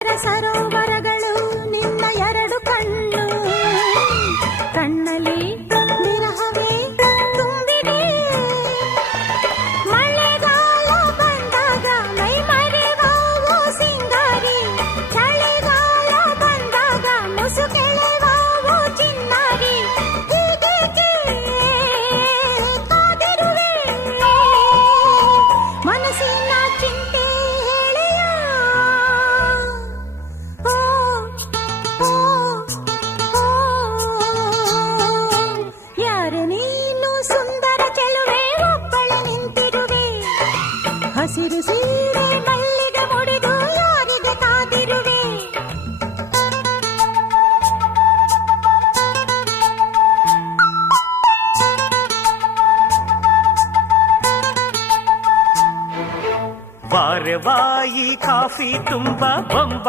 ಸರೋವರಗಳು ನಿನ್ನ ಎರಡು ಕಣ್ಣು, ಕಣ್ಣಲ್ಲಿ ವಿರಹವೇ ತುಂಬಿದೆ. ಮಳೆಗಾಲ ಬಂದಾಗ ಮೈ ಮರೆವಾವು ಸಿಂಗಾರಿ, ಚಳಿಗಾಲ ಬಂದಾಗ ಮುಸುಕೆಳೆವಾವು ಚಿನ್ನಾರಿ. ಹೀಗೇಕೆ ಕಾದಿರುವೆ ಮನಸ್ಸಿನ ಚಿಂತೆ ಹೇಳಿಯ. ಯಾರು ನೀನು ಸುಂದರ ಚೆಲುವೆ, ಒಬ್ಬಳೆ ನಿಂತಿರುವೆ. ಹಸಿರು ಸೀರೆ ಮಲ್ಲಿಗೆ ಮುಡಿದು ಯಾರಿಗೆ ಕಾದಿರುವೆ. ವಾರವಾಯಿ ಕಾಫಿ ತುಂಬ ಬಂಬ